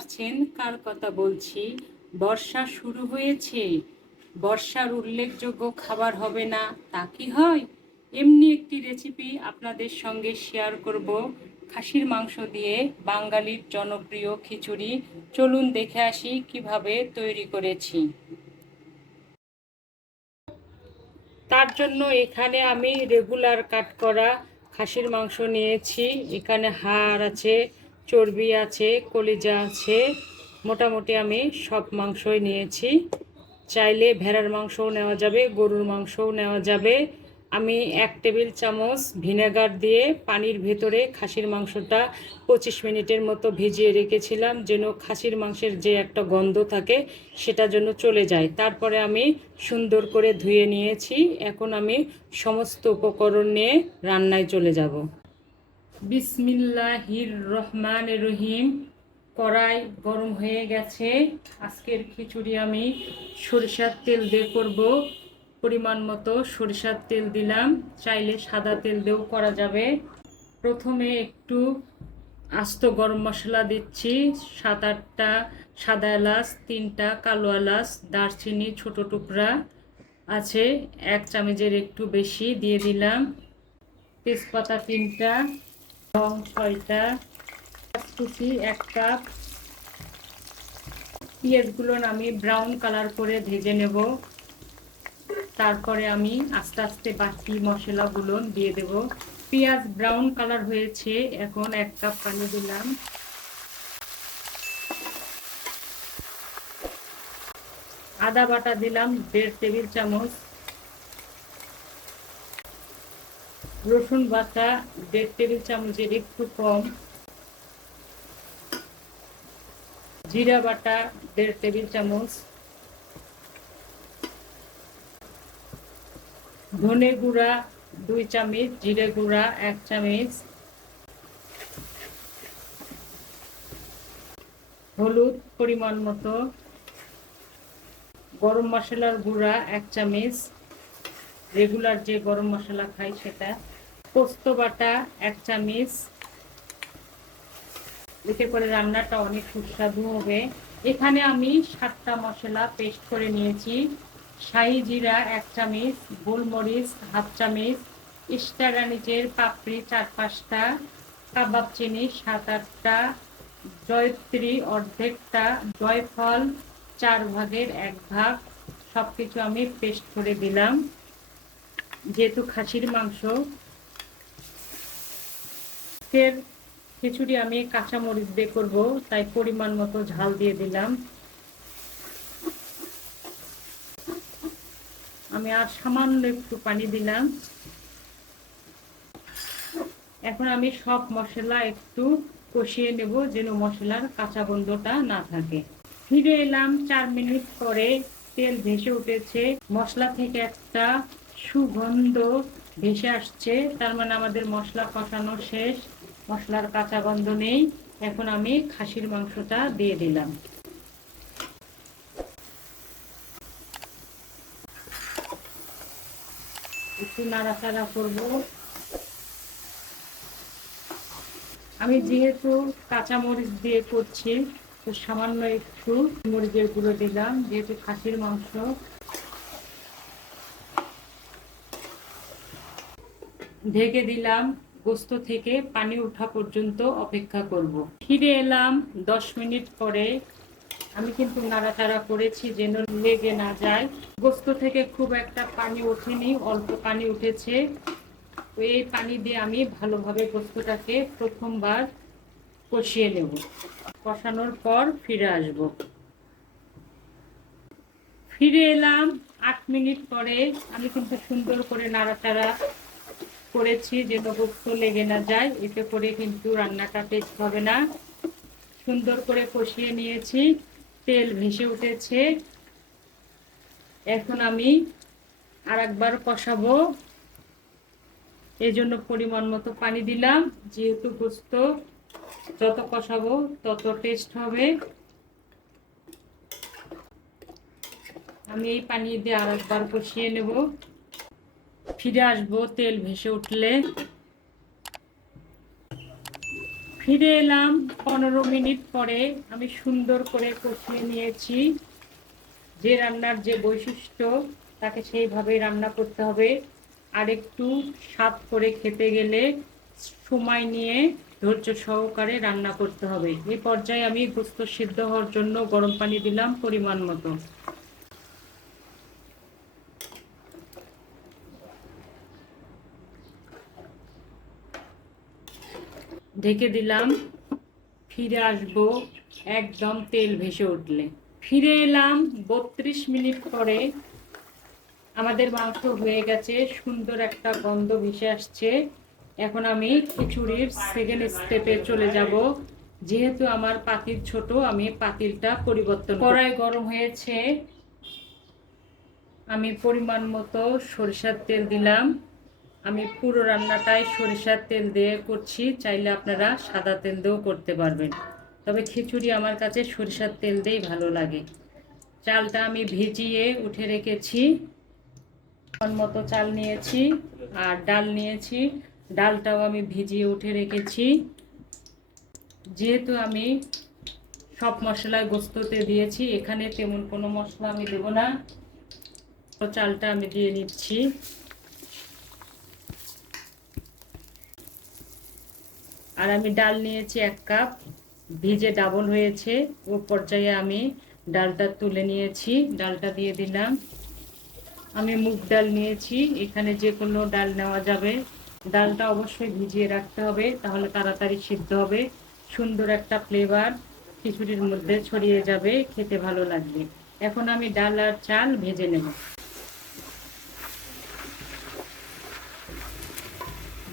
পারছেন? কার কথা বলছি? বর্ষা শুরু হয়েছে। বর্ষার উল্লেখযোগ্য খাবার হবে না। তা কি হয়? এমনি একটি রেসিপি আপনাদের সঙ্গে শেয়ার করব। খাসির মাংস দিয়ে বাঙালির জনপ্রিয় খিচুড়ি। চলুন দেখে আসি কীভাবে তৈরি করেছি। তার জন্য এখানে আমি রেগুলার কাট করা খাসির মাংস নিয়েছি। এখানে হাড় আছে চর্বি আছে, কলিজা আছে, মোটামুটি আমি সব মাংসই নিয়েছি। চাইলে ভেড়ার মাংসও নেওয়া যাবে, গরুর মাংসও নেওয়া যাবে। আমি এক টেবিল চামচ ভিনেগার দিয়ে পানির ভেতরে খাসির মাংসটা পঁচিশ মিনিটের মতো ভিজিয়ে রেখেছিলাম যেন খাসির মাংসের যে একটা গন্ধ থাকে সেটা যেন চলে যায়। তারপরে আমি সুন্দর করে ধুয়ে নিয়েছি। এখন আমি সমস্ত উপকরণ নিয়ে রান্নায় চলে যাব। বিসমিল্লাহির রহমান রহিম কড়াই গরম হয়ে গেছে। আজকের খিচুড়ি আমি সরিষার তেল দিয়ে করব। পরিমাণ মতো সরিষার তেল দিলাম। চাইলে সাদা তেল দিয়েও করা যাবে। প্রথমে একটু আস্ত গরম মশলা দিচ্ছি। সাত আটটা সাদা এলাচ, তিনটা কালো এলাচ, দারচিনি, ছোট টুকরা আছে। এক চামচের একটু বেশি দিয়ে দিলাম। তেজপাতা তিনটা লং ছয়টা কুচি, এক কাপ। পেঁয়াজগুলো আমি ব্রাউন কালার করে ভেজে নেব। তারপরে আমি আস্তে আস্তে বাকি মশলাগুলো দিয়ে দেব। পেঁয়াজ ব্রাউন কালার হয়েছে, এখন এক কাপ পানি দিলাম। আদা বাটা দিলাম, দেড় টেবিল চামচ। রসুন বাটা, দেড় টেবিল চামচের একটু কম। জিরা বাটা, দেড় টেবিল চামচ। ধনে গুঁড়া, দুই চামচ। জিরে গুঁড়া, এক চামচ। হলুদ পরিমাণ মতো। গরম মশলার গুঁড়া, এক চামচ। রেগুলার যে গরম মশলা খাই সেটা। পোস্ত বাটা, এক চামচ। এতে করে রান্নাটা অনেক সুস্বাদু হবে। এখানে আমি সাতটা মশলা পেস্ট করে নিয়েছি। শাহি জিরা এক চামচ, গোলমরিচ হাফ চামচ ইস্টারানিচের পাপড়ি চার পাঁচটা, কাবাব চিনি সাত আটটা, জয়ত্রী অর্ধেকটা, জয়ফল চার ভাগের এক ভাগ সব কিছু আমি পেস্ট করে দিলাম। যেহেতু খাসির মাংস ফের খিচুড়ি আমি কাঁচা মরিচ দিয়ে করব, তাই পরিমাণ মতো ঝাল দিয়ে দিলাম। আমি আর সামান্য একটু পানি দিলাম। এখন আমি সব মশলা একটু কষিয়ে নেব, যেন মশলার কাঁচা গন্ধটা না থাকে। ফিরে এলাম চার মিনিট পরে, তেল ভেসে উঠেছে। মশলা থেকে একটা সুগন্ধ ভেসে আসছে। তার মানে আমাদের মশলা কষানো শেষ। মশলার কাঁচা গন্ধ নেই। এখন আমি খাসির মাংসটা দিয়ে দিলাম। একটু নাড়াচাড়া করব। আমি যেহেতু কাঁচা মরিচ দিয়ে করছি, তো সামান্য একটু মরিচের গুঁড়ো দিলাম। যেহেতু খাসির মাংস ঢেকে দিলাম, গোস্ত থেকে পানি ওঠা পর্যন্ত অপেক্ষা করব। ফিরে এলাম দশ মিনিট পরে। আমি কিন্তু নাড়াচাড়া করেছি যেন লেগে না যায়। গোস্ত থেকে খুব একটা পানি ওঠেনি, অল্প পানি উঠেছে। এই পানি দিয়ে আমি ভালোভাবে গোস্তটাকে প্রথমবার কষিয়ে নেব। কষানোর পর ফিরে আসব। ফিরে এলাম আট মিনিট পরে। আমি কিন্তু সুন্দর করে নাড়াচাড়া করেছি যেন গোস্ত লেগে না যায়, এতে করে কিন্তু রান্নাটা টেস্ট হবে না। সুন্দর করে কষিয়ে নিয়েছি, তেল ভেসে উঠেছে। এখন আমি আর একবার কষাবো। এই জন্য পরিমাণ মতো পানি দিলাম, যেহেতু গোস্ত, যত কষাবো তত টেস্ট হবে। আমি এই পানি দিয়ে আর একবার কষিয়ে নেব। ফিরে আসব, তেল ভেসে উঠলে। ফিরে এলাম পনেরো মিনিট পরে। আমি সুন্দর করে কষিয়ে নিয়েছি। যে রান্নার যে বৈশিষ্ট্য, তাকে সেইভাবে রান্না করতে হবে। আর একটু স্বাদ করে খেতে গেলে সময় নিয়ে ধৈর্য সহকারে রান্না করতে হবে। এই পর্যায়ে আমি গোস্ত সিদ্ধ হওয়ার জন্য গরম পানি দিলাম পরিমাণ মতো। ঢেকে দিলাম। ফিরে আসব, একদম তেল ভেসে উঠলে। ফিরে এলাম বত্রিশ মিনিট পরে। আমাদের মাংস হয়ে গেছে, সুন্দর একটা গন্ধ ভেসে আসছে। এখন আমি খিচুড়ির সেকেন্ড স্টেপে চলে যাব। যেহেতু আমার পাতিল ছোট, আমি পাতিলটা পরিবর্তন কড়াই গরম হয়েছে। আমি পরিমাণ মতো সরিষার তেল দিলাম। আমি পুরো রান্নাটাই সরিষার তেল দিয়ে করছি, চাইলে আপনারা সাদা তেল দিয়েও করতে পারবেন। তবে খিচুড়ি আমার কাছে সরিষার তেল দিয়েই ভালো লাগে। চালটা আমি ভিজিয়ে উঠে রেখেছি। মতো চাল নিয়েছি আর ডাল নিয়েছি। ডালটাও আমি ভিজিয়ে উঠে রেখেছি। যেহেতু আমি সব মশলা গোস্ততে দিয়েছি, এখানে তেমন কোনো মশলা আমি দেব না। চালটা আমি দিয়ে নিচ্ছি। আর আমি ডাল নিয়েছি এক কাপ, ভিজে ডাবল হয়েছে। ও পর্যায়ে আমি ডালটা তুলে নিয়েছি, ডালটা দিয়ে দিলাম। আমি মুগ ডাল নিয়েছি, এখানে যে কোনো ডাল নেওয়া যাবে। ডালটা অবশ্যই ভিজিয়ে রাখতে হবে, তাহলে তাড়াতাড়ি সিদ্ধ হবে। সুন্দর একটা ফ্লেভার খিচুড়ির মধ্যে ছড়িয়ে যাবে, খেতে ভালো লাগবে। এখন আমি ডাল আর চাল ভেজে নেব।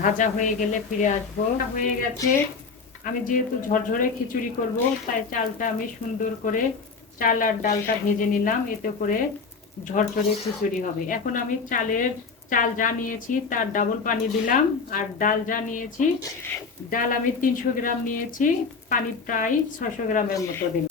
ভাজা হয়ে গেলে ফিরে আসব। হয়ে গেছে। আমি যেহেতু ঝরঝরে খিচুড়ি করব, তাই চালটা আমি সুন্দর করে চাল আর ডালটা ভেজে নিলাম। এতে করে ঝরঝরে খিচুড়ি হবে। এখন আমি চালের চাল যা নিয়েছি তার ডাবল পানি দিলাম। আর ডাল যা নিয়েছি, ডাল আমি তিনশো গ্রাম নিয়েছি। পানি প্রায় ছশো গ্রামের মতো দিলাম।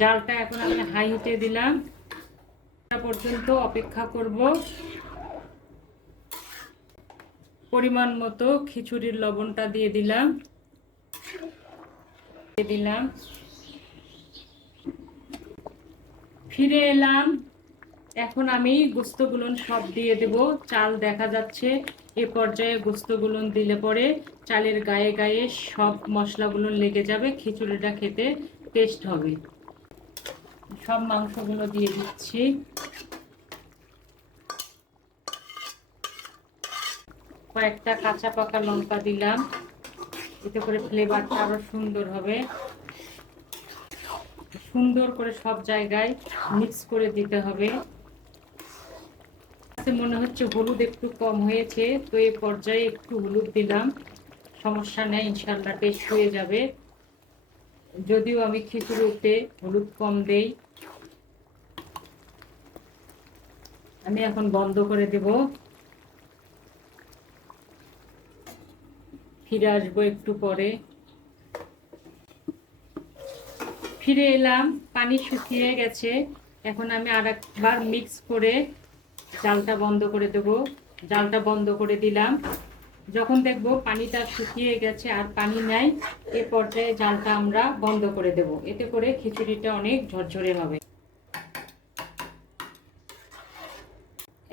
জালটা এখন আমি হাই হিটে দিলাম। পর্যন্ত অপেক্ষা করব। পরিমাণ মতো খিচুড়ির লবণটা দিয়ে দিলাম। দিয়ে দিলাম। ফিরে এলাম। এখন আমি গোস্তগুলো সব দিয়ে দেব। চাল দেখা যাচ্ছে। এ পর্যায়ে গোস্তগুলো দিলে পরে চালের গায়ে গায়ে সব মশলাগুলো লেগে যাবে। খিচুড়িটা খেতে টেস্ট হবে। সব মাংসগুলো দিয়ে দিচ্ছি। কয়েকটা কাঁচা পাকা লঙ্কা দিলাম। এতে করে ফ্লেভারটা আরও সুন্দর হবে। সুন্দর করে সব জায়গায় মিক্স করে দিতে হবে। মনে হচ্ছে হলুদ একটু কম হয়েছে, তো এই পর্যায়ে একটু হলুদ দিলাম। সমস্যা নেই ইনশাল্লাহ টেস্ট হয়ে যাবে। যদিও আমি খিচুড়িতে হলুদ কম দেই, আমি এখন বন্ধ করে দেব। ফিরে আসব একটু পরে। ফিরে এলাম, পানি শুকিয়ে গেছে। এখন আমি আর একবার মিক্স করে জালটা বন্ধ করে দেব। জালটা বন্ধ করে দিলাম। যখন দেখব পানিটা শুকিয়ে গেছে আর পানি নাই, এ পর্যায়ে জালটা আমরা বন্ধ করে দেব। এতে করে খিচুড়িটা অনেক ঝরঝরে হবে।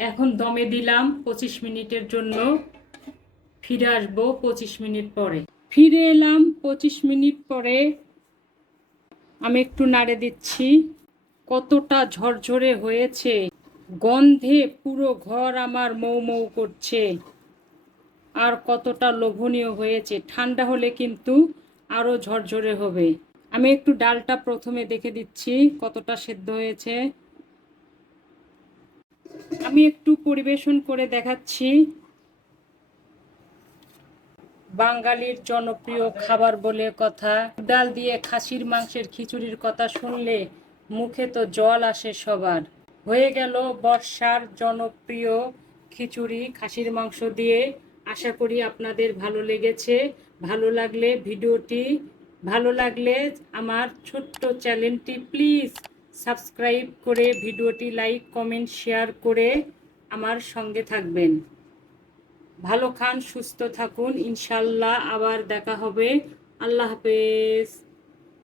এখন দমে দিলাম পঁচিশ মিনিটের জন্য। ফিরে আসব পঁচিশ মিনিট পরে। ফিরে এলাম পঁচিশ মিনিট পরে। আমি একটু নাড়ে দিচ্ছি। কতটা ঝরঝরে হয়েছে। গন্ধে পুরো ঘর আমার মৌ মৌ করছে। আর কতটা লোভনীয় হয়েছে। ঠান্ডা হলে কিন্তু আরও ঝরঝরে হবে। আমি একটু ডালটা প্রথমে দেখে দিচ্ছি, কতটা সেদ্ধ হয়েছে। আমি একটু পরিবেশন করে দেখাচ্ছি। বাঙালির জনপ্রিয় খাবার বলে কথা। ডাল দিয়ে খাসির মাংসের খিচুড়ির কথা শুনলে মুখে তো জল আসে সবার। হয়ে গেল বর্ষার জনপ্রিয় খিচুড়ি, খাসির মাংস দিয়ে আশা করি আপনাদের ভালো লেগেছে। ভালো লাগলে ভিডিওটি, ভালো লাগলে আমার ছোট্ট চ্যানেলটি প্লিজ সাবস্ক্রাইব করে ভিডিওটি লাইক, কমেন্ট, শেয়ার করে আমার সঙ্গে থাকবেন। ভালো খান, সুস্থ থাকুন। ইনশাল্লাহ আবার দেখা হবে। আল্লাহ হাফেজ।